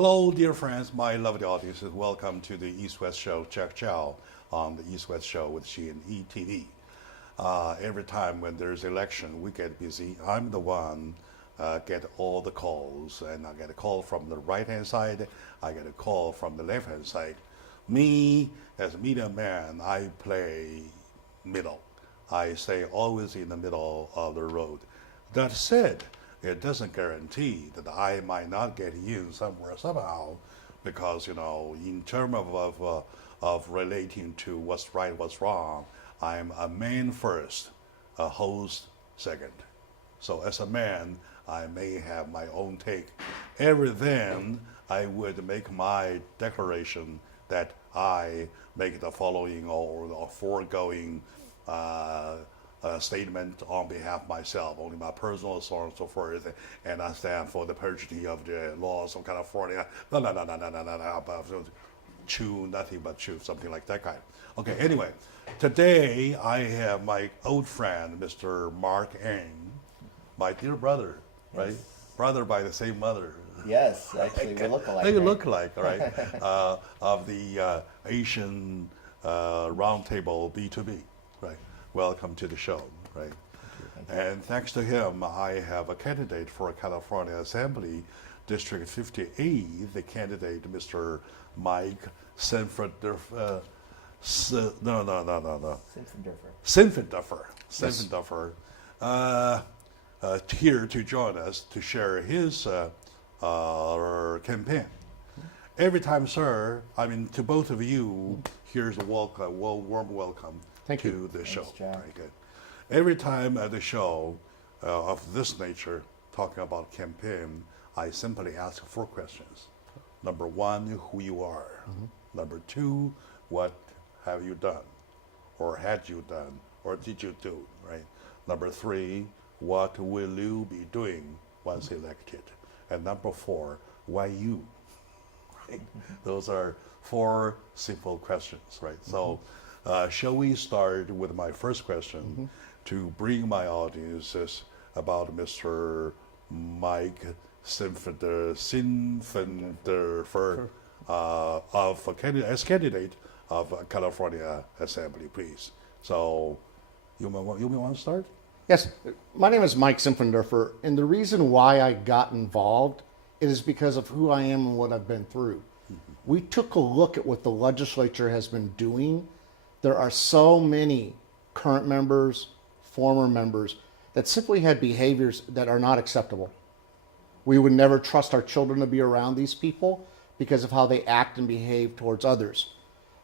Hello, dear friends, my lovely audience. Welcome to the East-West Show, Jack Chow, on the East-West Show with G&E TV. Every time when there's election, we get busy. I'm the one get all the calls, and I get a call from the right-hand side. I get a call from the left-hand side. Me, as a media man, I play middle. I stay always in the middle of the road. That said, it doesn't guarantee that I might not get in somewhere somehow, because in terms of relating to what's right, what's wrong, I'm a man first, a host second. So as a man, I may have my own take. Every then, I would make my declaration that I make the following or the foregoing statement on behalf of myself, only my personal so on and so forth, and I stand for the purity of the laws of California. No. True, nothing but truth, something like that kind. Okay, anyway, today I have my old friend, Mr. Mark Ng, my dear brother, right? Yes. Brother by the same mother. Yes, actually, we look alike. They right? look alike, right? Of the Asian Roundtable B2B, right? Welcome to the show, right? Thank you. And thanks to him, I have a candidate for California Assembly, District 58, the candidate, Mr. Mike Sinforduffer. Sinforduffer. Here to join us to share his campaign. Every time, sir, to both of you, here's a welcome, warm welcome to the show. Very good. Every time at the show of this nature, talking about campaign, I simply ask 4 questions. Number 1, who you are. Number 2, what have you done, or had you done, or did you do, right? Number 3, what will you be doing once elected? And number 4, why you? Right? Those are 4 simple questions, right? So shall we start with my first question to bring my audiences about Mr. Mike Sinforduffer as candidate of California Assembly, please. So you may want to start? Yes, my name is Mike Sinforduffer, and the reason why I got involved is because of who I am and what I've been through. We took a look at what the legislature has been doing. There are so many current members, former members, that simply had behaviors that are not acceptable. We would never trust our children to be around these people because of how they act and behave towards others.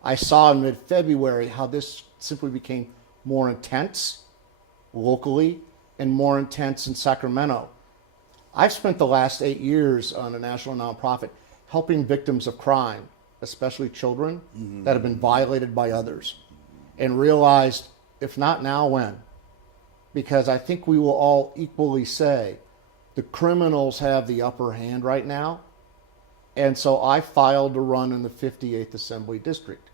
I saw in mid-February how this simply became more intense locally and more intense in Sacramento. I've spent the last 8 years on a national nonprofit helping victims of crime, especially children that have been violated by others, and realized, if not now, when? Because I think we will all equally say the criminals have the upper hand right now. And so I filed to run in the 58th Assembly District.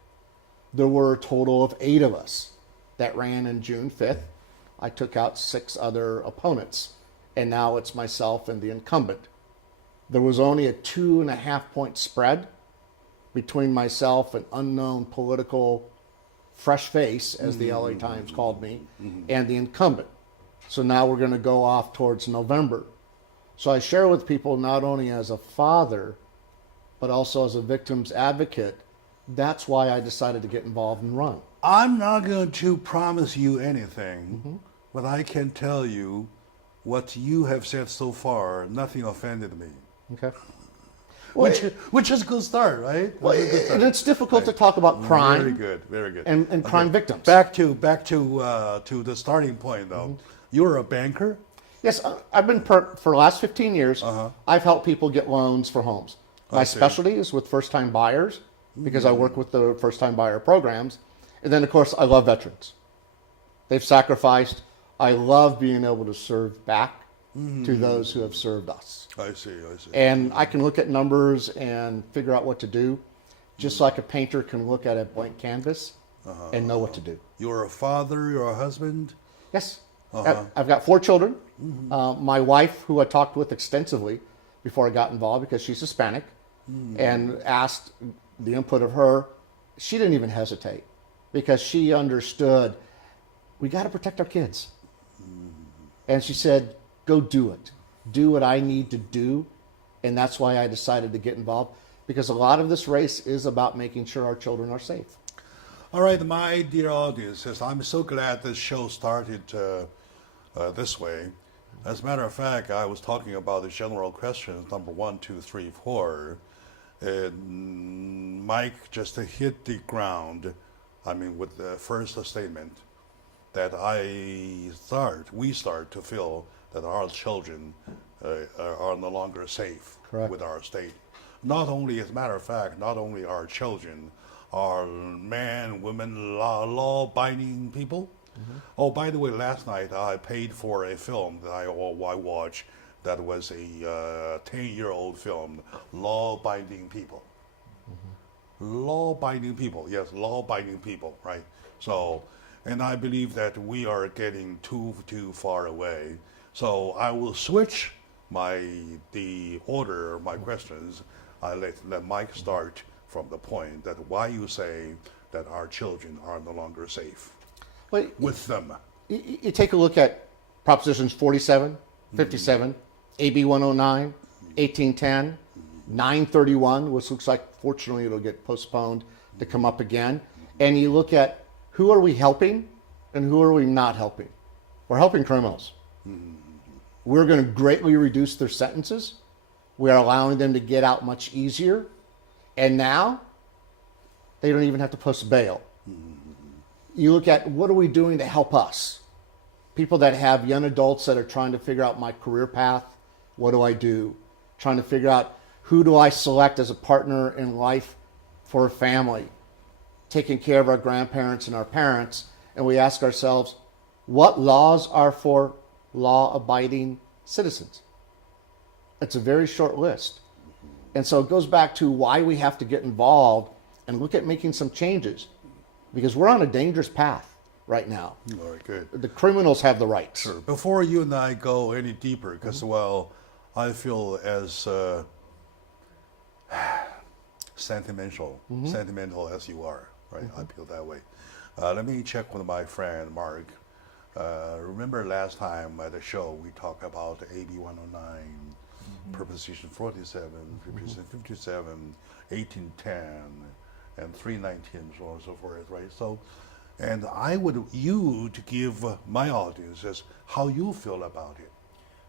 There were a total of 8 of us that ran in June 5th. I took out 6 other opponents, and now it's myself and the incumbent. There was only a 2.5 point spread between myself and unknown political fresh face, as the LA Times called me, and the incumbent. So now we're going to go off towards November. So I share with people, not only as a father, but also as a victim's advocate. That's why I decided to get involved and run. I'm not going to promise you anything, but I can tell you what you have said so far, nothing offended me. Okay. Which is a good start, right? Well, and it's difficult to talk about crime. Very good, very good. And crime victims. Back to the starting point, though. You're a banker? Yes, I've been for the last 15 years. I've helped people get loans for homes. My specialty is with first-time buyers because I work with the first-time buyer programs. And then, of course, I love veterans. They've sacrificed. I love being able to serve back to those who have served us. I see. And I can look at numbers and figure out what to do, just like a painter can look at a blank canvas and know what to do. You're a father, you're a husband? Yes. I've got 4 children. My wife, who I talked with extensively before I got involved because she's Hispanic, and asked the input of her, she didn't even hesitate because she understood we got to protect our kids. And she said, go do it. Do what I need to do. And that's why I decided to get involved, because a lot of this race is about making sure our children are safe. All right, my dear audience, I'm so glad this show started this way. As a matter of fact, I was talking about the general questions, number 1, 2, 3, 4. And Mike just hit the ground, with the first statement that we start to feel that our children are no longer safe. Correct. With our state. Not only, as a matter of fact, not only our children are men, women, law-abiding people. Mm-hmm. Oh, by the way, last night I paid for a film that I watched that was a 10-year-old film, Law-Abiding People. Mm-hmm. Law-abiding people, yes, law-abiding people, right? So, and I believe that we are getting too far away. So I will switch the order of my questions. I let Mike start from the point that why you say that our children are no longer safe with them. You take a look at Propositions 47, 57, AB 109, 1810, 931, which looks like, fortunately, it'll get postponed to come up again. And you look at who are we helping and who are we not helping. We're helping criminals. We're going to greatly reduce their sentences. We are allowing them to get out much easier. And now, they don't even have to post bail. You look at what are we doing to help us? People that have young adults that are trying to figure out my career path. What do I do? Trying to figure out who do I select as a partner in life for a family. Taking care of our grandparents and our parents. And we ask ourselves, what laws are for law-abiding citizens? It's a very short list. And so it goes back to why we have to get involved and look at making some changes, because we're on a dangerous path right now. All right, good. The criminals have the rights. Sure. Before you and I go any deeper, because, I feel as sentimental as you are, right? I feel that way. Let me check with my friend, Mark. Remember last time at the show we talked about AB 109, Proposition 47, Proposition 57, 1810, and 319, so on and so forth, right? So, and I would you to give my audiences how you feel about it.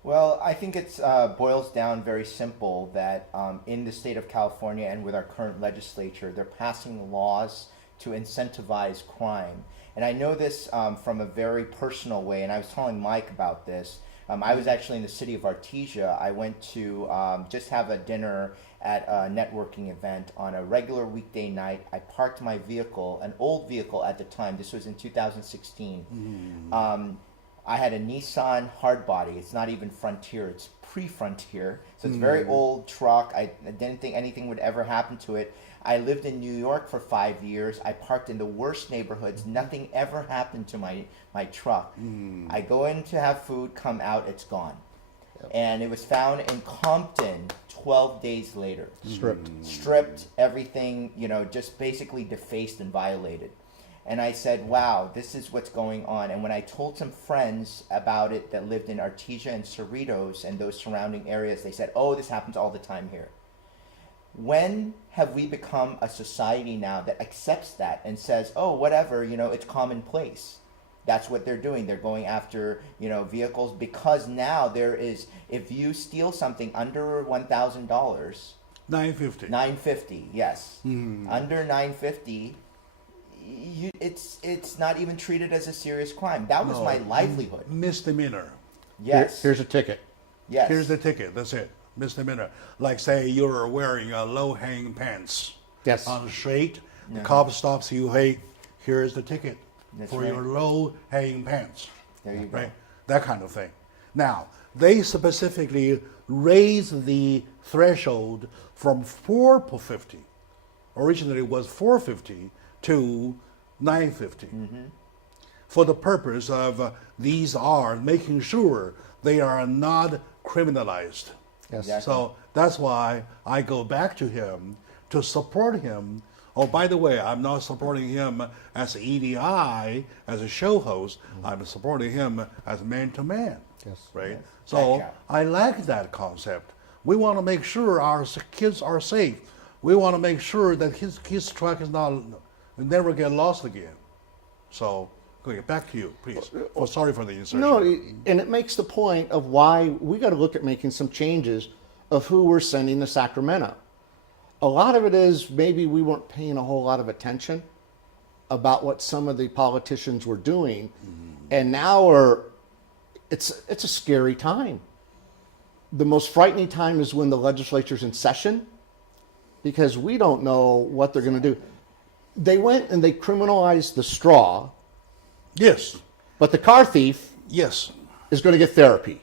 Well, I think it boils down very simple that in the state of California and with our current legislature, they're passing laws to incentivize crime. And I know this from a very personal way, and I was telling Mike about this. I was actually in the city of Artesia. I went to just have a dinner at a networking event on a regular weekday night. I parked my vehicle, an old vehicle at the time. This was in 2016. I had a Nissan hardbody. It's not even Frontier. It's pre-Frontier. So it's a very old truck. I didn't think anything would ever happen to it. I lived in New York for 5 years. I parked in the worst neighborhoods. Nothing ever happened to my truck. I go in to have food, come out, it's gone. Yep. And it was found in Compton 12 days later. Stripped, everything, just basically defaced and violated. And I said, wow, this is what's going on. And when I told some friends about it that lived in Artesia and Cerritos and those surrounding areas, they said, oh, this happens all the time here. When have we become a society now that accepts that and says, oh, whatever, it's commonplace? That's what they're doing. They're going after, vehicles, because now there is, if you steal something under $1,000, $950, yes. Under $950, it's not even treated as a serious crime. That was my livelihood. Misdemeanor. Yes. Here's a ticket. Yes. Here's the ticket. That's it. Misdemeanor. Like, say you're wearing low-hanging pants. Yes. On the street, the cop stops you. Hey, here's the ticket for your low-hanging pants. There you go. Right. That kind of thing. Now, they specifically raise the threshold from $450. Originally, it was $450 to $950. For the purpose of these are making sure they are not criminalized. Yes. Exactly. So that's why I go back to him to support him. Oh, by the way, I'm not supporting him as EDI, as a show host. I'm supporting him as man to man. Yes. Right? Yes. So Gotcha. I like that concept. We want to make sure our kids are safe. We want to make sure that his truck is not never get lost again. So, okay, back to you, please. Oh, sorry for the insertion. No, and it makes the point of why we got to look at making some changes of who we're sending to Sacramento. A lot of it is maybe we weren't paying a whole lot of attention about what some of the politicians were doing, and now it's a scary time. The most frightening time is when the legislature's in session, because we don't know what they're going to do. They went and they criminalized the straw, Yes, but the car thief yes. is going to get therapy.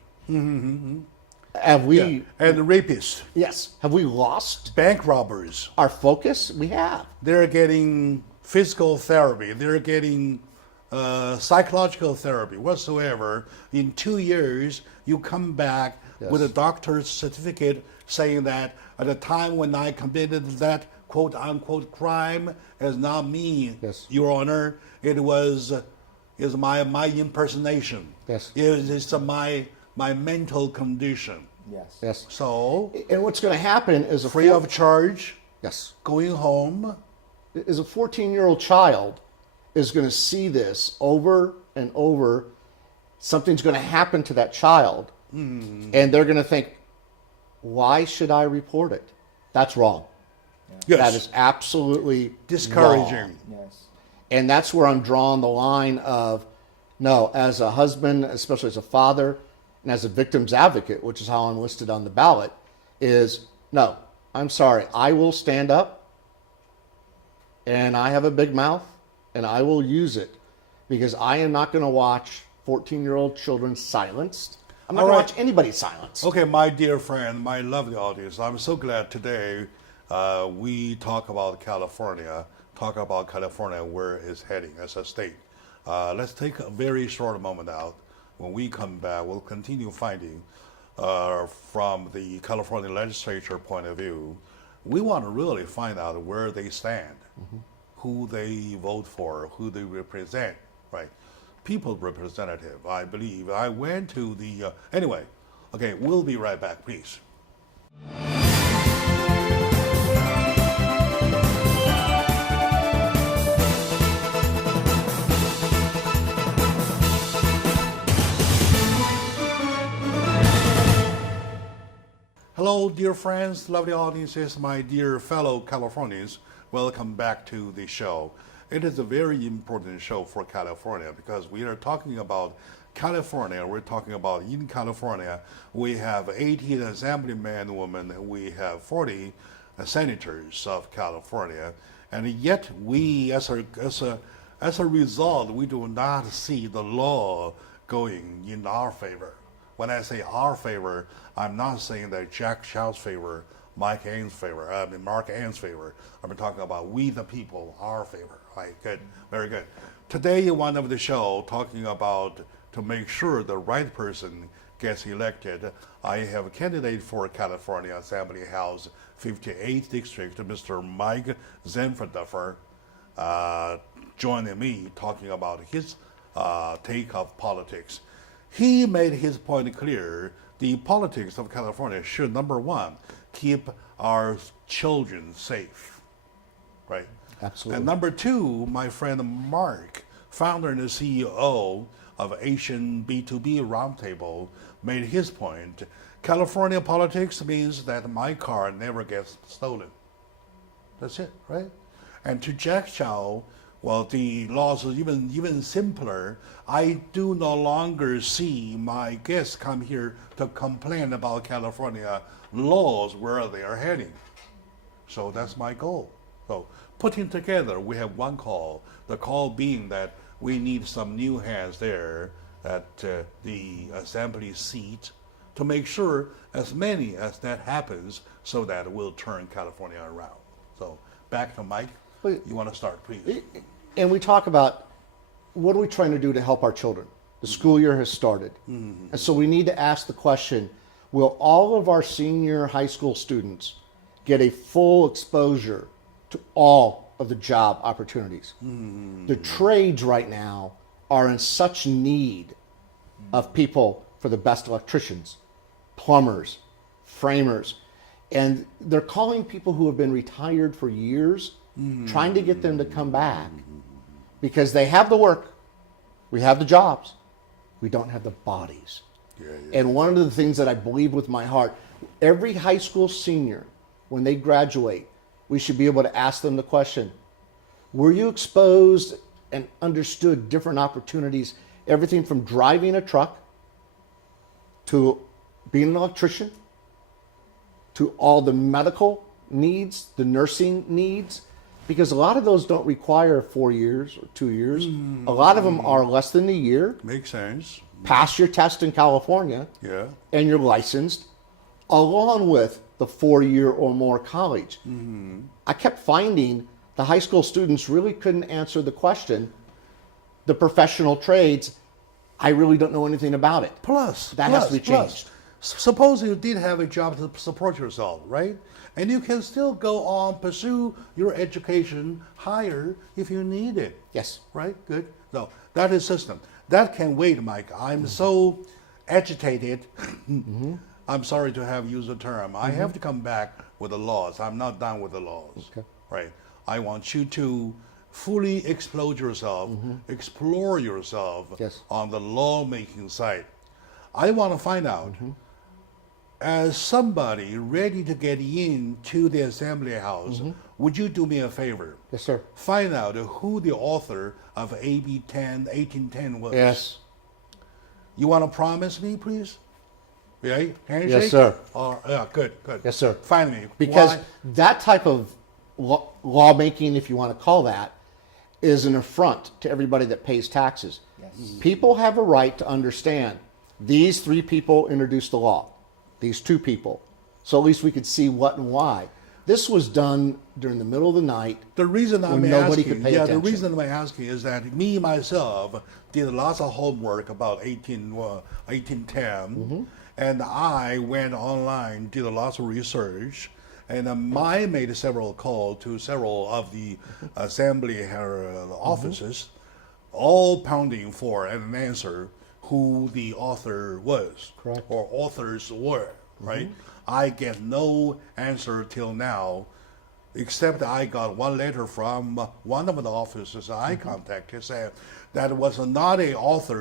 Have we? Yeah. And the rapists, Yes. Have we lost bank robbers, our focus? We have. they're getting physical therapy. They're getting psychological therapy whatsoever. In 2 years, you come back with a doctor's certificate saying that at the time when I committed that quote unquote crime is not me, Yes. Your Honor. It was is my impersonation. Yes. It's my mental condition. Yes. Yes. So And what's going to happen is free of charge, yes, going home. is a 14-year-old child is going to see this over and over. Something's going to happen to that child, and they're going to think, "Why should I report it? That's wrong. Yes. That is absolutely discouraging. wrong." Yes. And that's where I'm drawing the line of, no, as a husband, especially as a father, and as a victim's advocate, which is how I'm listed on the ballot, is no, I'm sorry. I will stand up, and I have a big mouth, and I will use it, because I am not going to watch 14-year-old children silenced. I'm not All going right. to watch anybody silenced. Okay, my dear friend, my lovely audience, I'm so glad today we talk about California where it's heading as a state. Let's take a very short moment out. When we come back, we'll continue finding from the California legislature point of view. We want to really find out where they stand, who they vote for, who they represent, right? People representative, I believe. I went to the, anyway, okay, we'll be right back, please. Hello, dear friends, lovely audiences, my dear fellow Californians. Welcome back to the show. It is a very important show for California because we are talking about California. We're talking about in California, we have 18 assemblymen, women, we have 40 senators of California, and yet we, as a result, we do not see the law going in our favor. When I say our favor, I'm not saying that Jack Chow's favor, Mark Ann's favor. I'm talking about we the people, our favor. Right, good, very good. Today, one of the show talking about to make sure the right person gets elected. I have a candidate for California Assembly House 58th District, Mr. Mike Zenferduffer, joining me talking about his take of politics. He made his point clear. The politics of California should, number one, keep our children safe, right? Absolutely. And number two, my friend Mark, founder and CEO of Asian B2B Roundtable, made his point. California politics means that my car never gets stolen. That's it, right? And to Jack Chow, well, the laws are even simpler. I do no longer see my guests come here to complain about California laws, where they are heading. So that's my goal. So putting together, we have one call. The call being that we need some new hands there at the assembly seat to make sure as many as that happens so that we'll turn California around. So back to Mike. You want to start, please? And we talk about what are we trying to do to help our children? The school year has started. And so we need to ask the question, will all of our senior high school students get a full exposure to all of the job opportunities. The trades right now are in such need of people for the best electricians, plumbers, framers, and they're calling people who have been retired for years, trying to get them to come back because they have the work, we have the jobs, we don't have the bodies. And one of the things that I believe with my heart, every high school senior, when they graduate, we should be able to ask them the question, were you exposed and understood different opportunities, everything from driving a truck to being an electrician, to all the medical needs, the nursing needs? Because a lot of those don't require 4 years or 2 years. A lot of them are less than a year. Makes sense. Pass your test in California, Yeah. and you're licensed, along with the 4-year or more college. I kept finding the high school students really couldn't answer the question, the professional trades, I really don't know anything about it. That has to be changed. Suppose you did have a job to support yourself, right? And you can still go on, pursue your education higher if you need it. Yes. Right? Good. So that is system. That can wait, Mike. I'm so agitated. I'm sorry to have used the term. I have to come back with the laws. I'm not done with the laws. Okay. Right. I want you to fully explode yourself, explore yourself Yes. on the lawmaking side. I want to find out, as somebody ready to get into the Assembly House, would you do me a favor? Yes, sir. Find out who the author of AB 1810 was. Yes. You want to promise me, please? Yeah, handshake? Yes, sir. Yeah, good. Yes, sir. Find me. Because Why? that type of lawmaking, if you want to call that, is an affront to everybody that pays taxes. Yes. People have a right to understand these 3 people introduced the law, these 2 people. So at least we could see what and why. This was done during the middle of the night. The reason I'm when nobody asking, could pay attention. the reason I'm asking is that me myself did lots of homework about 1810, and I went online, did lots of research, and I made several calls to several of the assembly offices, all pounding for an answer who the author was. Correct. Or authors were, right? I get no answer till now, except I got one letter from one of the officers I contacted saying that it was not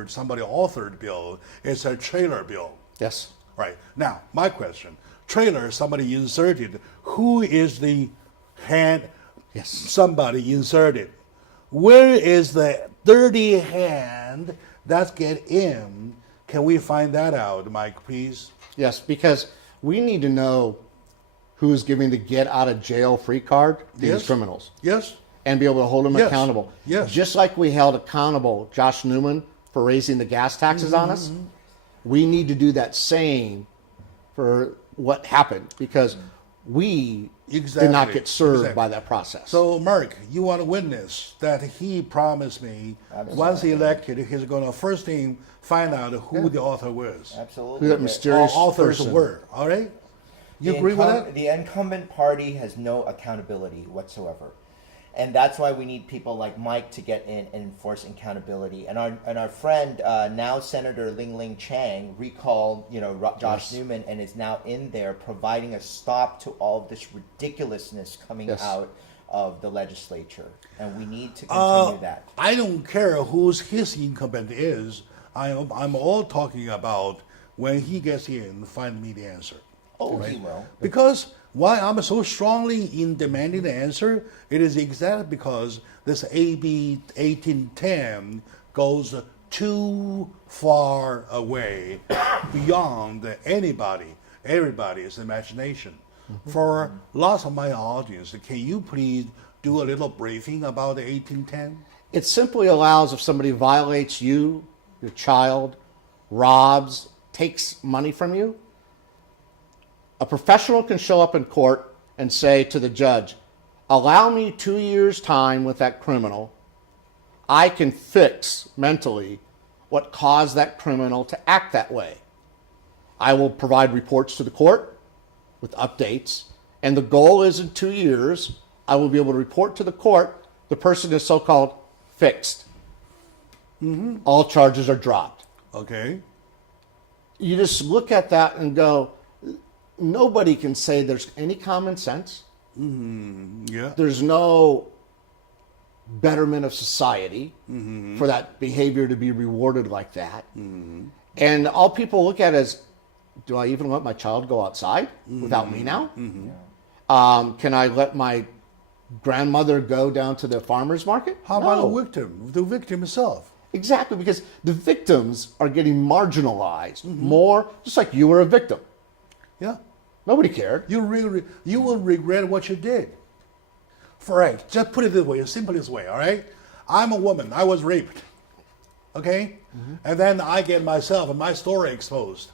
somebody authored bill, it's a trailer bill. Yes. Right. Now, my question, trailer, somebody inserted, who is the hand Yes. somebody inserted? Where is the dirty hand that get in? Can we find that out, Mike, please? Yes, because we need to know who's giving the get out of jail free card to these Yes. criminals Yes? and be able to hold them Yes. accountable. Yes. Just like we held accountable Josh Newman for raising the gas taxes on us, we need to do that same for what happened because we did not get served by that process. So, Mark, you want to witness that he promised me once he elected, he's going to first thing find out who the author was. Absolutely. Who that mysterious Authors person. were. All right? You agree with that? The incumbent party has no accountability whatsoever. And that's why we need people like Mike to get in and enforce accountability. And our friend, now Senator Ling Chang, recalled Josh Newman and is now in there providing a stop to all of this ridiculousness coming out of the legislature. And we need to continue that. I don't care who's his incumbent is. I'm all talking about when he gets in, find me the answer. Oh, he will. Because why I'm so strongly in demanding the answer, it is exactly because this AB 1810 goes too far away beyond everybody's imagination. For lots of my audience, can you please do a little briefing about the 1810? It simply allows if somebody violates you, your child, robs, takes money from you, a professional can show up in court and say to the judge, allow me 2 years' time with that criminal. I can fix mentally what caused that criminal to act that way. I will provide reports to the court with updates. And the goal is in 2 years, I will be able to report to the court the person is so-called fixed. All charges are dropped. Okay. You just look at that and go, nobody can say there's any common sense. Yeah. There's no betterment of society for that behavior to be rewarded like that. And all people look at is, do I even let my child go outside without me now? Can I let my grandmother go down to the farmer's market? How about the victim? The victim himself. Exactly, because the victims are getting marginalized more, just like you were a victim. Yeah. Nobody cared. You will regret what you did. Right. Just put it this way, the simplest way, all right? I'm a woman. I was raped. Okay? And then I get myself and my story exposed.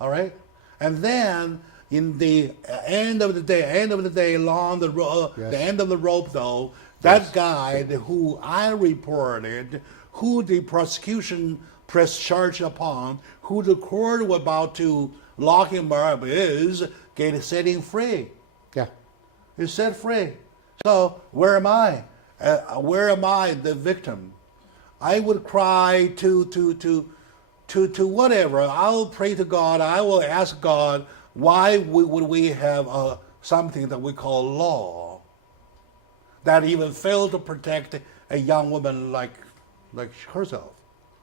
All right? And then in the end of the day, along the the end of the rope though, that guy who I reported, who the prosecution pressed charge upon, who the court was about to lock him up is getting setting free. Yeah. He's set free. So where am I? Where am I, the victim? I would cry to whatever. I'll pray to God. I will ask God, why would we have something that we call law that even failed to protect a young woman like herself,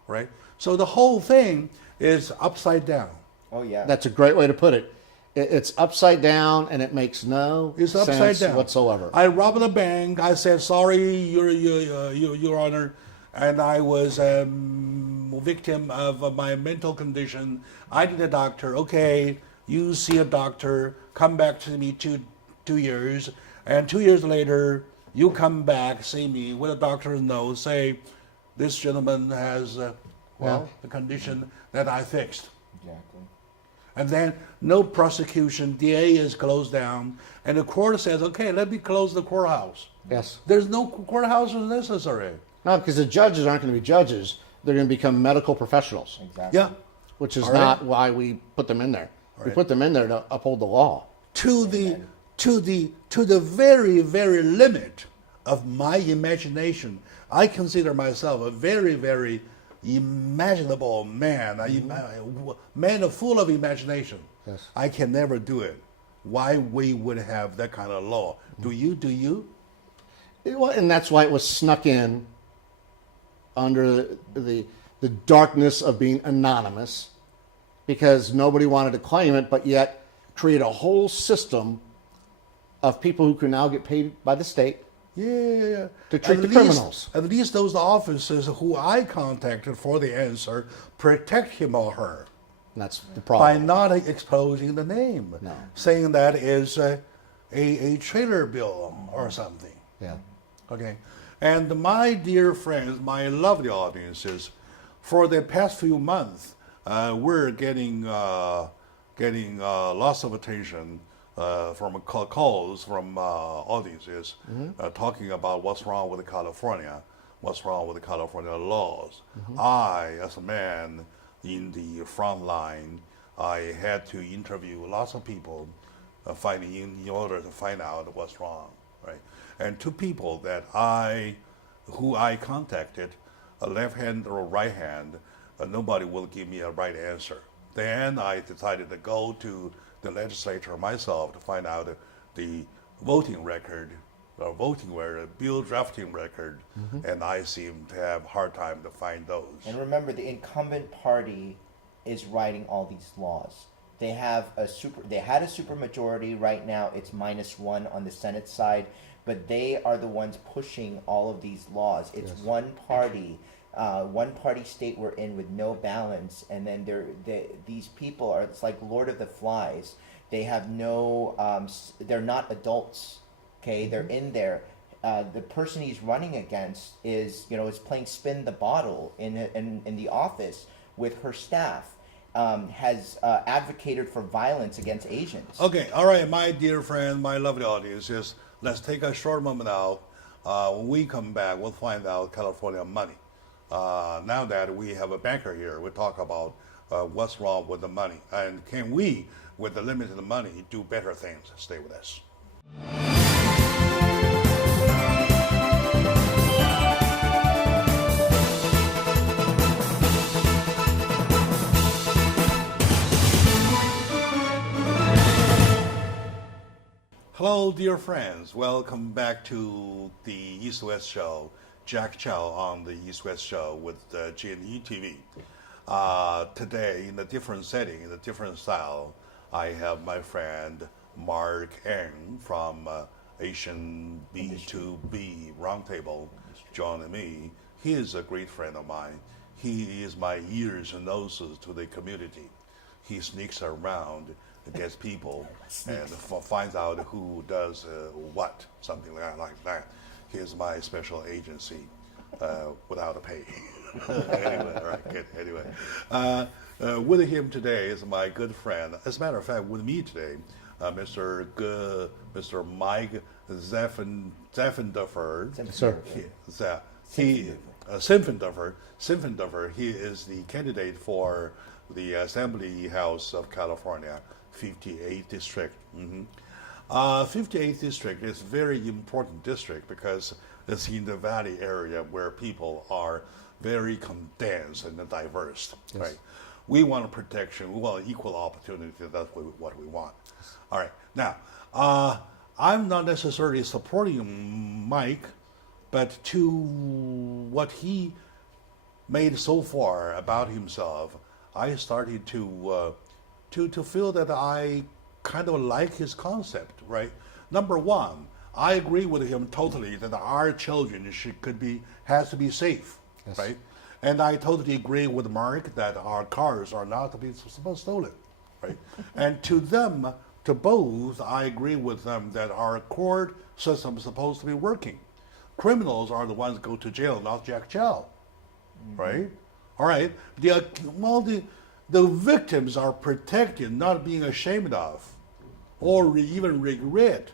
right? So the whole thing is upside down. Oh yeah. That's a great way to put it. It's upside down, and it makes no It's upside sense down whatsoever. I robbed a bank. I said, sorry, Your Honor, and I was a victim of my mental condition. I need a doctor. Okay, you see a doctor. Come back to me two years, and 2 years later, you come back, see me with a doctor's note, say, this gentleman has, the condition that I fixed. Exactly. And then no prosecution, DA is closed down, and the court says, okay, let me close the courthouse. Yes. There's no courthouse necessary. No, because the judges aren't going to be judges. They're going to become medical professionals, Exactly. Yeah. which is All not right. why we put them in there. We Right. put them in there to uphold the law. To the very, very limit of my imagination, I consider myself a very, very imaginable man, a man full of imagination. Yes. I can never do it. Why we would have that kind of law? Do you? Do you? Well, and that's why it was snuck in under the darkness of being anonymous, because nobody wanted to claim it, but yet create a whole system of people who can now get paid by the state Yeah. to treat At the least- criminals. At least those officers who I contacted for the answer protect him or her And that's the by problem. not exposing the name, No. saying that is a trailer bill or something. Yeah. Okay. And my dear friends, my lovely audiences, for the past few months, we're getting lots of attention from calls from audiences talking about what's wrong with California, what's wrong with the California laws. I, as a man in the front line, I had to interview lots of people in order to find out what's wrong, right? And two people who I contacted, a left hand or a right hand, nobody will give me a right answer. Then I decided to go to the legislature myself to find out the voting record, bill drafting record, and I seem to have a hard time to find those. And remember, the incumbent party is writing all these laws. They had a super majority. Right now, it's -1 on the Senate side, but they are the ones pushing all of these laws. It's one party state we're in with no balance, and then these people are, it's like Lord of the Flies. They have no, they're not adults. Okay, they're in there. The person he's running against is playing spin the bottle in the office with her staff. Has advocated for violence against Asians. Okay, all right, my dear friend, my lovely audience, let's take a short moment now. When we come back, we'll find out California money. Now that we have a banker here, we'll talk about what's wrong with the money, and can we, with the limited money, do better things? Stay with us. Hello, dear friends. Welcome back to the East West Show. Jack Chow on the East West Show with GNE TV. Today, in a different setting, in a different style, I have my friend Mark Ng from Asian B2B Roundtable joining me. He is a great friend of mine. He is my ears and noses to the community. He sneaks around, gets people, and finds out who does what, something like that. Here's my special agency without a pay. Anyway, all right, good. Anyway, with him today is my good friend. As a matter of fact, with me today, Mr. Mike Zeffendorfer. Sir. Simpfendorfer. He is the candidate for the Assembly House of California, 58th District. 58th District is a very important district because it's in the valley area where people are very condensed and diverse. Yes. Right? We want protection. We want equal opportunity. That's what we want. All right. Now, I'm not necessarily supporting Mike, but to what he made so far about himself, I started to feel that I kind of like his concept, right? Number one, I agree with him totally that our children has to be safe, yes. Right? And I totally agree with Mark that our cars are not to be stolen, right? And to both, I agree with them that our court system is supposed to be working. Criminals are the ones that go to jail, not Jack Chow, right? All right. The victims are protected, not being ashamed of, or even regret.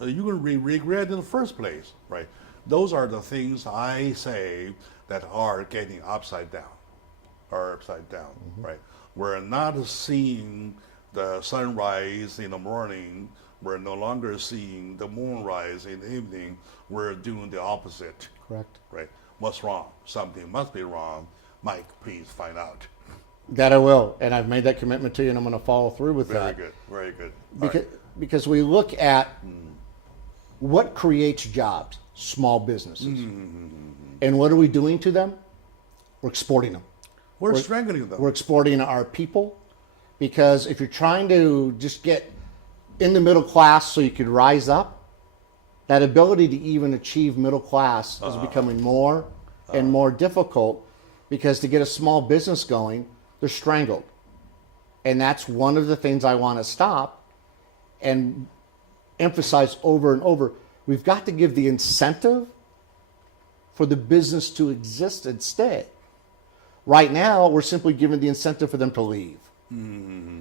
You can regret in the first place, right? Those are the things I say that are getting upside down, right? We're not seeing the sunrise in the morning. We're no longer seeing the moonrise in the evening. We're doing the opposite. Correct. Right? What's wrong? Something must be wrong. Mike, please find out. That I will, and I've made that commitment to you, and I'm going to follow through with that. Very good. Because we look at what creates jobs, small businesses, and what are we doing to them? We're exporting them. We're strengthening them. We're exporting our people, because if you're trying to just get in the middle class so you could rise up, that ability to even achieve middle class is becoming more and more difficult, because to get a small business going, they're strangled. And that's one of the things I want to stop and emphasize over and over. We've got to give the incentive for the business to exist and stay. Right now, we're simply giving the incentive for them to leave.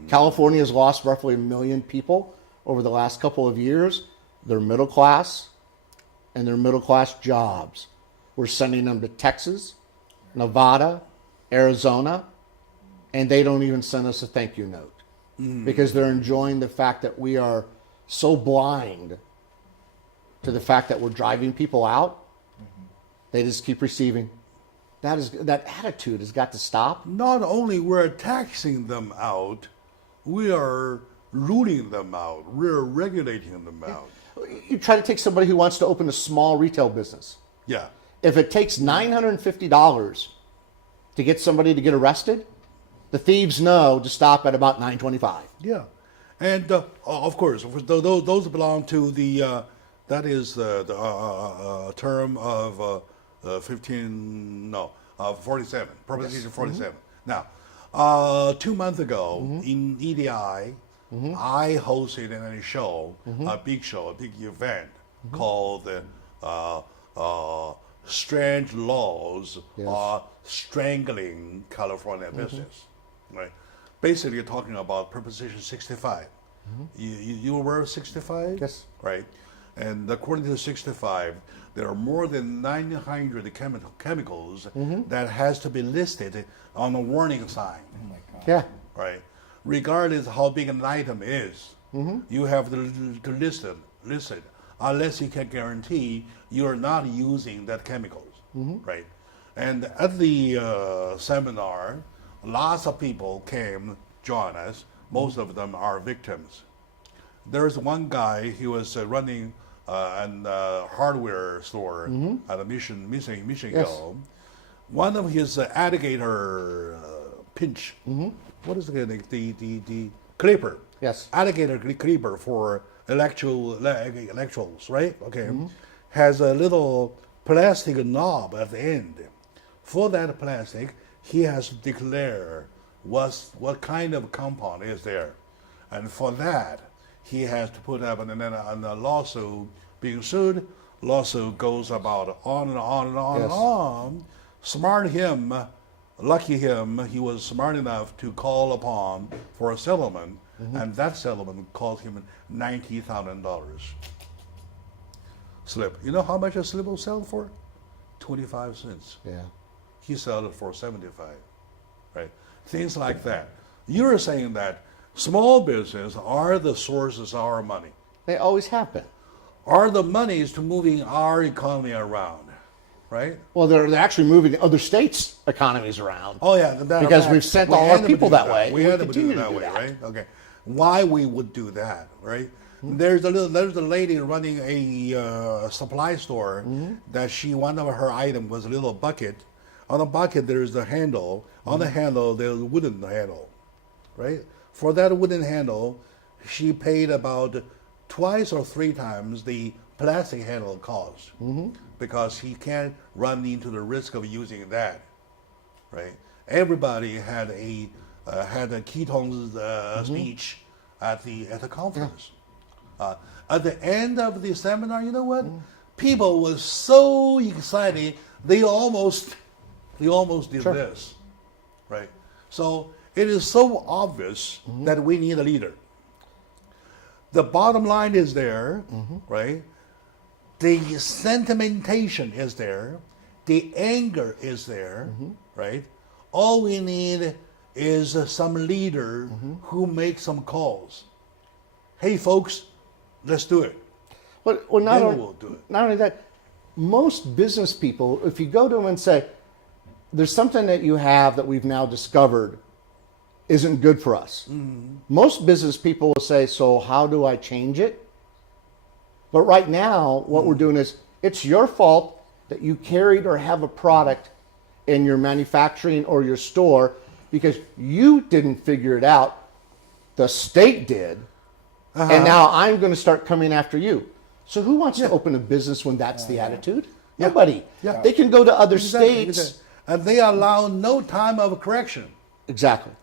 California has lost roughly 1 million people over the last couple of years. They're middle class, and they're middle class jobs. We're sending them to Texas, Nevada, Arizona, and they don't even send us a thank you note because they're enjoying the fact that we are so blind to the fact that we're driving people out. They just keep receiving. That attitude has got to stop. Not only we're taxing them out, we are ruling them out. We're regulating them out. You try to take somebody who wants to open a small retail business. Yeah. If it takes $950 to get somebody to get arrested, the thieves know to stop at about $925. Yeah, and of course, those belong to the that is the term of 47, Proposition 47. Now, 2 months ago in EDI, I hosted a show, a big event called Strange Laws Are Strangling California Business. Right? Basically, you're talking about Proposition 65. You were 65? Yes. Right? And according to 65, there are more than 900 chemicals that has to be listed on a warning sign, Oh my God. Yeah. right? Regardless how big an item is, you have to list it, unless you can guarantee you're not using that chemicals, right? And at the seminar, lots of people came join us. Most of them are victims. There's one guy, he was running a hardware store at a Mission Hill. One of his alligator pinch, what is the clipper? Yes. Alligator clipper for electrodes, right? Okay. Has a little plastic knob at the end. For that plastic, he has to declare what kind of compound is there. And for that, he has to put up on a lawsuit being sued. Lawsuit goes about on and on and on and Yes. on. Smart him, lucky him, he was smart enough to call upon for a settlement, and that settlement cost him $90,000. Slip. You know how much a slip will sell for? 25 cents. Yeah. He sold it for 75, right? Things like that. You're saying that small business are the sources of our money, They always have been. are the monies to moving our economy around, right? Well, they're actually moving other states' economies around. Oh yeah, as a matter of Because fact, we've sent we all had our to people do that way. We We had to do continue it to that do way, that. right? Okay. Why we would do that, right? There's a lady running a supply store that one of her item was a little bucket. On the bucket there's the handle. On the handle there's a wooden handle, right? For that wooden handle, she paid about twice or three times the plastic handle cost because she can't run into the risk of using that, right? Everybody had a ketones speech at the conference. At the end of the seminar, you know what? People were so excited they almost did this, right? So it is so obvious that we need a leader. The bottom line is there, right? The sentimentation is there, the anger is there, right? All we need is some leader who makes some calls. Hey, folks, let's do it. Well, Then we'll do it. not only that, most business people, if you go to them and say, there's something that you have that we've now discovered isn't good for us. Most business people will say, so how do I change it? But right now, what we're doing is, it's your fault that you carried or have a product in your manufacturing or your store because you didn't figure it out. The state did. And now I'm going to start coming after you. So who wants to open a business when that's the attitude? Nobody. Yeah. They can go to other Exactly. states. And they allow no time of correction. Exactly.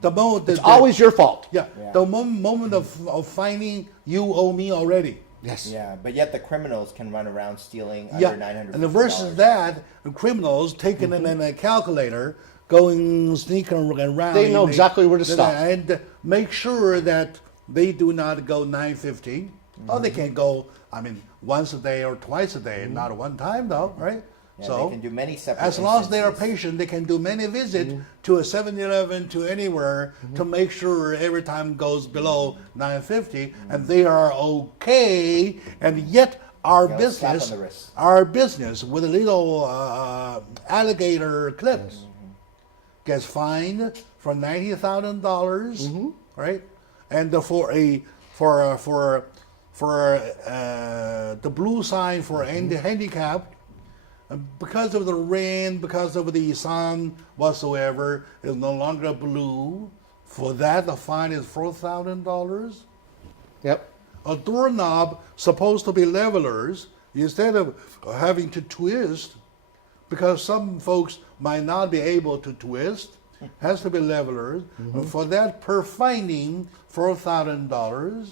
The moment It's always your fault. the moment of finding you owe me already. Yes. Yeah, but yet the criminals can run around stealing Yeah, under $950. and versus that, the criminals taking in a calculator, going sneaking around. They know exactly where to stop. and make sure that they do not go 950. Oh, they can go. I mean, once a day or twice a day, not one time though, right? Yeah, so they can do many separate as long as they are instances. patient, they can do many visits to a 7-Eleven, to anywhere, to make sure every time goes below 950, and they are okay. And yet our You know, slap business, on the wrist. with a little alligator clips, gets fined for $90,000, right? And for the blue sign for handicapped. Because of the rain, because of the sun whatsoever, is no longer blue. For that, the fine is $4,000. Yep. A doorknob supposed to be levelers, instead of having to twist, because some folks might not be able to twist, has to be levelers. For that, per finding $4,000.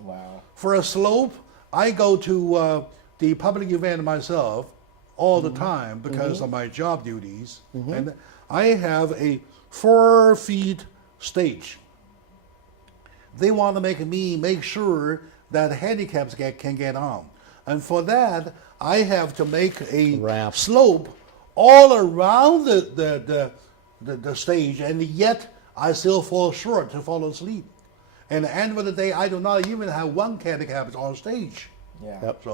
Wow. For a slope, I go to the public event myself all the time because of my job duties. And I have a 4 feet stage. They want to make sure that handicaps can get on. And for that, I have to make a Ramp. slope all around the stage, and yet I still fall short to fall asleep. And at the end of the day, I do not even have one handicap on stage. Yeah. Yep.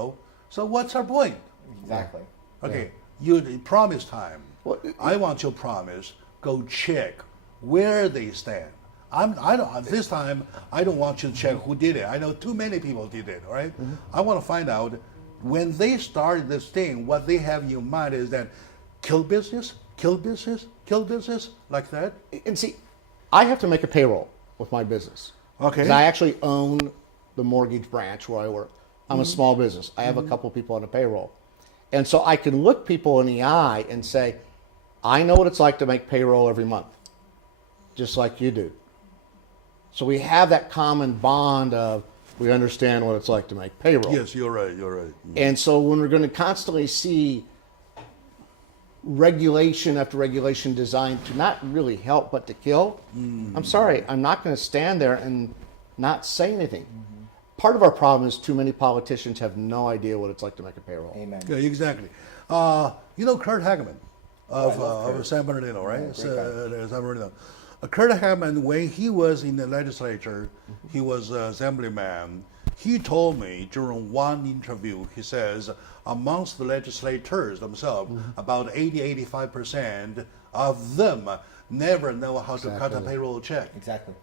So what's our point? Exactly. Okay, you promise time. Well, I want you to promise. Go check where they stand. I don't. This time, I don't want you to check who did it. I know too many people did it. All right? I want to find out when they started this thing. What they have in mind is that kill business, kill business, kill business, like that. And see, I have to make a payroll with my business. Okay. 'Cause I actually own the mortgage branch where I work. I'm a small business. I have a couple people on the payroll. And so I can look people in the eye and say, I know what it's like to make payroll every month, just like you do. So we have that common bond of we understand what it's like to make payroll. Yes, you're right. You're right. And so when we're going to constantly see regulation after regulation designed to not really help but to kill, I'm sorry, I'm not going to stand there and not say anything. Part of our problem is too many politicians have no idea what it's like to make a payroll. Amen. Yeah, exactly. You know Kurt Hageman love of Kurt. San Bernardino, right? Yeah, great guy. San Bernardino. Kurt Hageman, when he was in the legislature, he was assemblyman. He told me during one interview, he says, amongst the legislators themselves, about 80-85% of them never know how to cut a Exactly. payroll check. Exactly.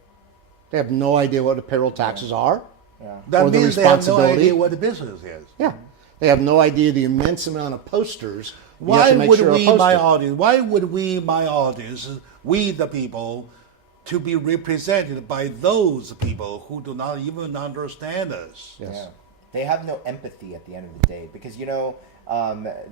They have no idea what the payroll taxes are. Yeah. That Or the means they have no responsibility. idea what the business is. Yeah. They have no idea the immense amount of posters. you have Why to make would sure are we, my posted. audience, why would we, my audience, we the people, to be represented by those people who do not even understand us? Yes. Yeah. They have no empathy at the end of the day because, you know,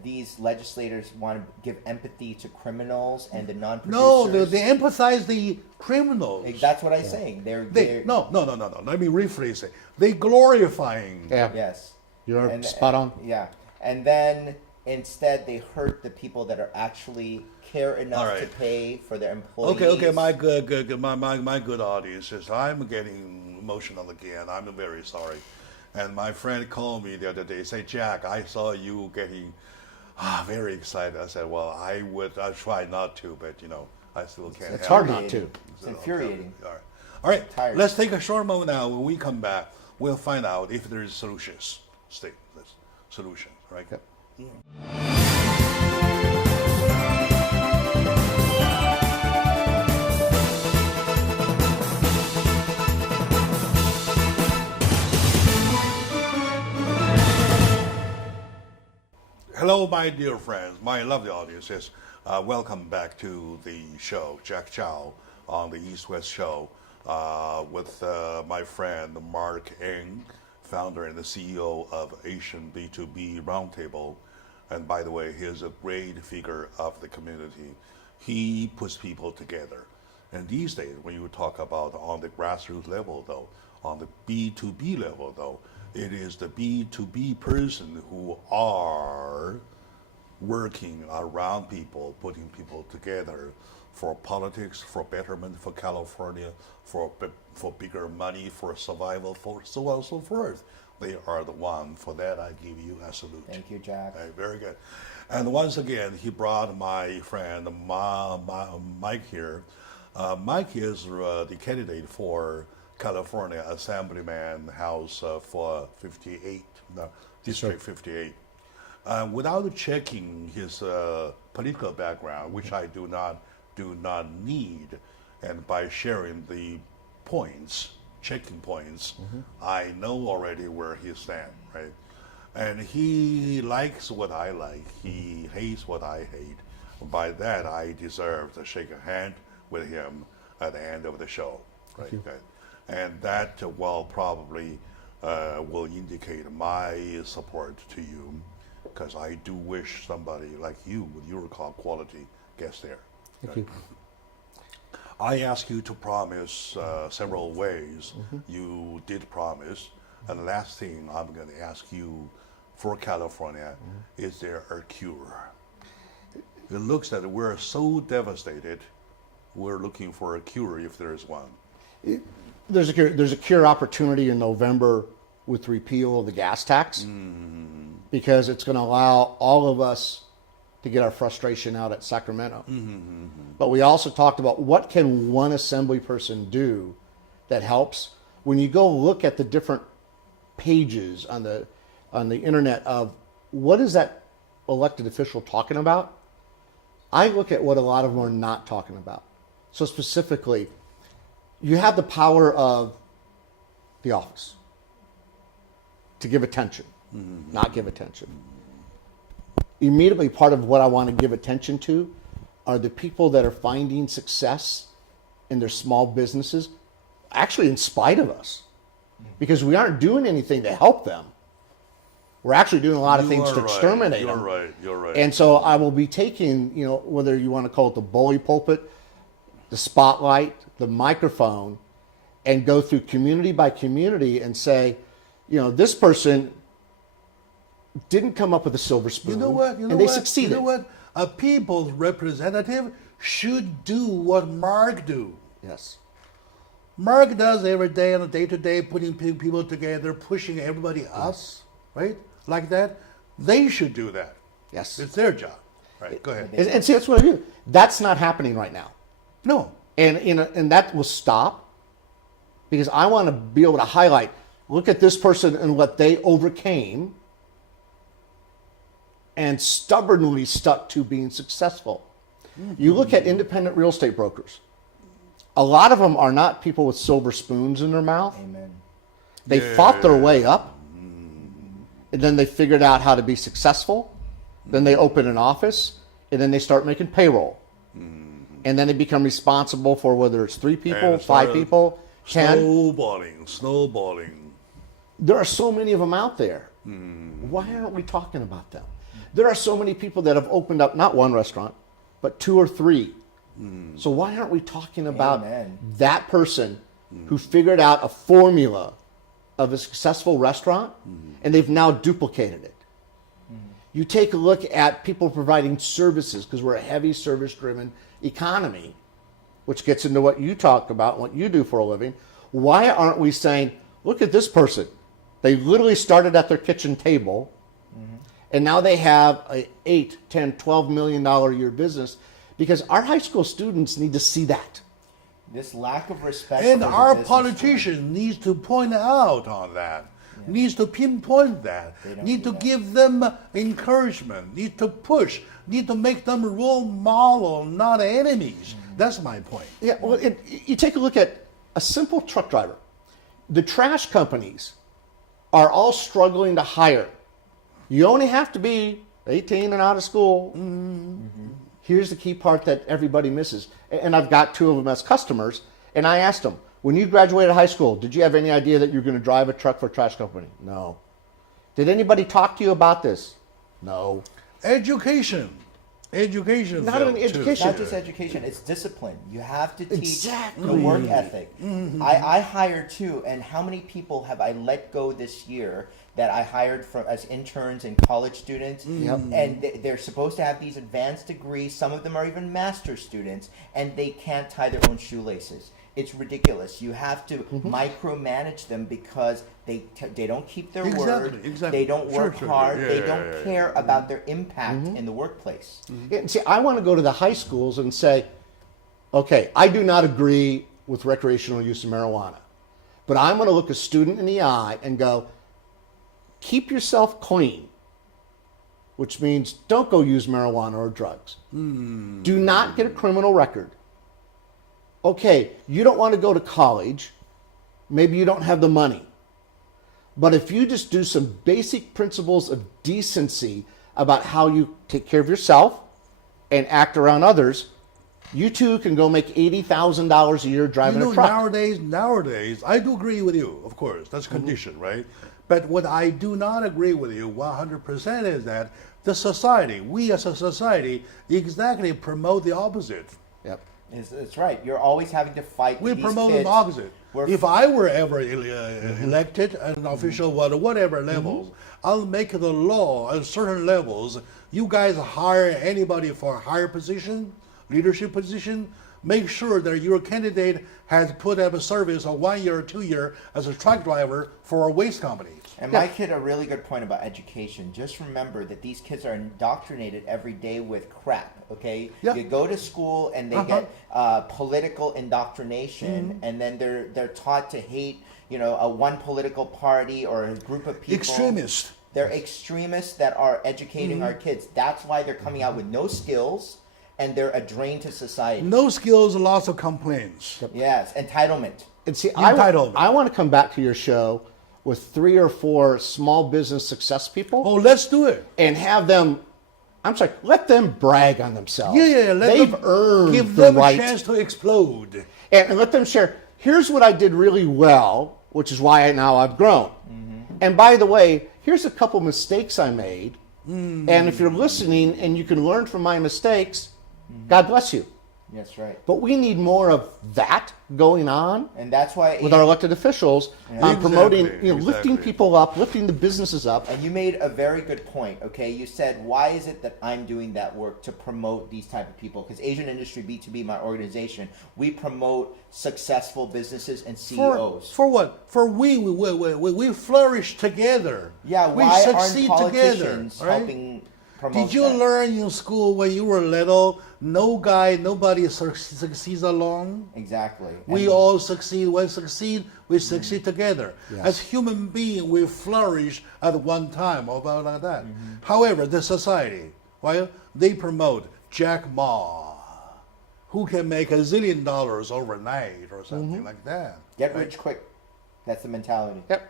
these legislators want to give empathy to criminals and the non-producers. No, they empathize the criminals. That's what I'm saying. They're No. Let me rephrase it. They glorifying. Yeah. Yes. You're And- spot on. Yeah. And then instead they hurt the people that are actually care enough All to right. pay for their employees. Okay, my good audience is I'm getting emotional again. I'm very sorry. And my friend called me the other day, say, Jack, I saw you getting very excited. I said, well, I'll try not to, but you know, I still can't. It's help hard it. not to. It's infuriating. All right. All right. Tired. Let's take a short moment now. When we come back, we'll find out if there is solutions. Solutions, right? Yep. Hello, my dear friends, my lovely audiences. Welcome back to the show, Jack Chow on the East West Show, with my friend Mark Ng, founder and the CEO of Asian B2B Roundtable. And by the way, he's a great figure of the community. He puts people together. And these days, when you talk about on the grassroots level, though, on the B2B level, though, it is the B2B person who are working around people, putting people together for politics, for betterment for California, for bigger money, for survival, for so on and so forth. They are the one. For that, I give you a salute. Thank you, Jack. Okay, very good. And once again, he brought my friend Mike here. Mike is the candidate for California Assemblyman House for 58, District 58. Without checking his political background, which I do not need, and by sharing the points, checking points, I know already where he stands, right? And he likes what I like. He hates what I hate. By that, I deserve to shake a hand with him at the end of the show, right? Okay. And that will probably will indicate my support to you, because I do wish somebody like you with your quality gets there. Thank you. I asked you to promise several ways. You did promise. And the last thing I'm going to ask you for California, is there a cure? It looks that we're so devastated, we're looking for a cure if there is one. There's a cure opportunity in November with repeal of the gas tax because it's going to allow all of us to get our frustration out at Sacramento. But we also talked about what can one assembly person do that helps. When you go look at the different pages on the internet of what is that elected official talking about, I look at what a lot of them are not talking about. So specifically, you have the power of the office to give attention, not give attention. Immediately part of what I want to give attention to are the people that are finding success in their small businesses, actually in spite of us, because we aren't doing anything to help them. We're actually doing a lot of things to exterminate them. You're right. And so I will be taking, whether you want to call it the bully pulpit, the spotlight, the microphone, and go through community by community and say, this person didn't come up with a silver spoon. You know what? And they succeeded. You know what? A people's representative should do what Mark do. Yes. Mark does every day on a day-to-day, putting people together, pushing everybody up, right? Like that. They should do that. Yes. It's their job. Right. Go ahead. And see, that's what I do. That's not happening right now. No. And that will stop because I want to be able to highlight, look at this person and what they overcame and stubbornly stuck to being successful. You look at independent real estate brokers. A lot of them are not people with silver spoons in their mouth. Amen. They fought their way up, and then they figured out how to be successful. Then they open an office, and then they start making payroll. And then they become responsible for whether it's 3 people, And 5 people, 10. Snowballing. There are so many of them out there. Why aren't we talking about them? There are so many people that have opened up not one restaurant, but 2 or 3. So why aren't we talking about that person who figured out a formula of a successful restaurant and they've now duplicated it? You take a look at people providing services, because we're a heavy service-driven economy, which gets into what you talk about, what you do for a living. Why aren't we saying, look at this person. They literally started at their kitchen table, and now they have a $8, $10, $12 million a year business, because our high school students need to see that. This lack of respect. And for the our business politician needs to point out on that. Needs to pinpoint that. Need to give them encouragement. Need to push. Need to make them role model, not enemies. That's my point. Yeah, well, you take a look at a simple truck driver. The trash companies are all struggling to hire. You only have to be 18 and out of school. Here's the key part that everybody misses. And I've got 2 of them as customers, and I asked them, when you graduated high school, did you have any idea that you're going to drive a truck for a trash company? No. Did anybody talk to you about this? No. Education. Education. Not only Phil, education. too. Not just education, it's discipline. You have to teach Exactly. the work ethic. I hire too, and how many people have I let go this year that I hired as interns and college students? And they're supposed to have these advanced degrees. Some of them are even master's students, and they can't tie their own shoelaces. It's ridiculous. You have to micromanage them because they don't keep their word. Exactly. They don't work hard. Yeah, they yeah, don't yeah, care about their impact in the workplace. Yeah, and see, I want to go to the high schools and say, okay, I do not agree with recreational use of marijuana, but I'm going to look a student in the eye and go, keep yourself clean, which means don't go use marijuana or drugs. Do not get a criminal record. Okay, you don't want to go to college. Maybe you don't have the money. But if you just do some basic principles of decency about how you take care of yourself and act around others, you too can go make $80,000 a year driving a truck. Nowadays, I do agree with you, of course. That's condition, right? But what I do not agree with you 100% is that the society, we as a society, exactly promote the opposite. Yep. It's right. You're always having to fight. We these promote kids. the opposite. If I were ever elected an official, whatever levels, I'll make the law at certain levels. You guys hire anybody for a higher position, leadership position, make sure that your candidate has put up a service of 1 year or 2 year as a truck driver for a waste company. And Mike hit a really good point about education. Just remember that these kids are indoctrinated every day with crap, okay? Yeah. You go to school and they get political indoctrination, and then they're taught to hate, a one political party or a group of people. Extremist. They're extremists that are educating our kids. That's why they're coming out with no skills and they're a drain to society. No skills, lots of complaints. Yes, entitlement. And see, Entitlement. I want to come back to your show with 3 or 4 small business success people Oh, let's do it. and have them, let them brag on themselves. Yeah, They've earned give the them right. a chance to explode. And let them share, here's what I did really well, which is why now I've grown. And by the way, here's a couple mistakes I made. And if you're listening and you can learn from my mistakes, God bless you. That's right. But we need more of that going on And that's why with our elected officials on promoting, Exactly, lifting exactly. people up, lifting the businesses up. And you made a very good point, okay? You said, why is it that I'm doing that work to promote these type of people? Because Asian Industry B2B, my organization, we promote successful businesses and CEOs. For what? For we flourish together. Yeah, we why aren't succeed politicians together. Right? helping promote Did you that? learn in school when you were little? Nobody succeeds alone. Exactly. We And- all succeed. When we succeed together. Yes. As human beings, we flourish at one time, or about like that. However, the society, well, they promote Jack Ma, who can make $1 zillion overnight or something like that. Get rich quick. That's the mentality. Yep.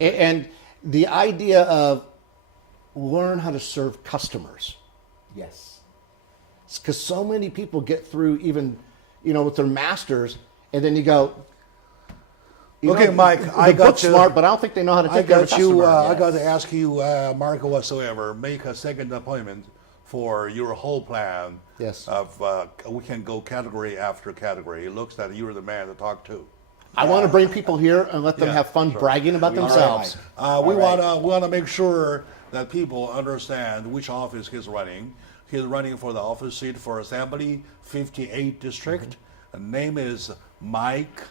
And the idea of learn how to serve customers. Yes. Because so many people get through even, with their masters, and then you go, Okay, Mike, the I got book's you. smart, but I don't think they know how to I take care of a got you. customer. I got to Yes. ask you, Mark, whatsoever. Make a second appointment for your whole plan. Yes. Of we can go category after category. It looks that you're the man to talk to. I want to bring people here and let them Yeah, have fun sure. bragging about All right, themselves. Mike. We All right. want to make sure that people understand which office he's running. He's running for the office seat for Assembly 58 District. The name is Mike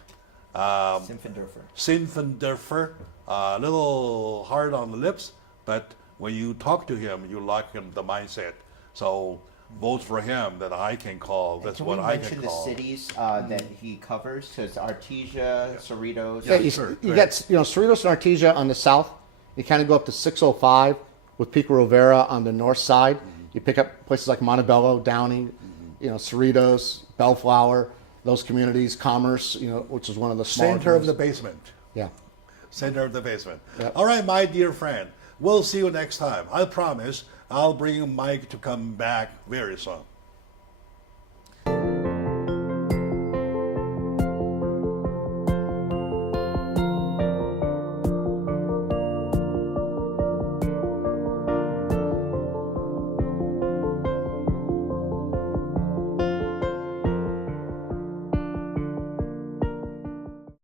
Sinfendorfer. Sinfendorfer. A little hard on the lips, but when you talk to him, you like him, the mindset. So vote for him that I can call. That's Can what we I mention can the call. cities that he covers? So it's Artesia, Cerritos. Yeah, Yeah, you, sure, you right. got Cerritos and Artesia on the south. You kind of go up to 605 with Pico Rivera on the north side. You pick up places like Montebello, Downey, Cerritos, Bellflower, those communities, Commerce, which is one of the smaller Center of the communities. basement. Yeah. Center of the basement. Yep. All right, my dear friend. We'll see you next time. I promise I'll bring Mike to come back very soon.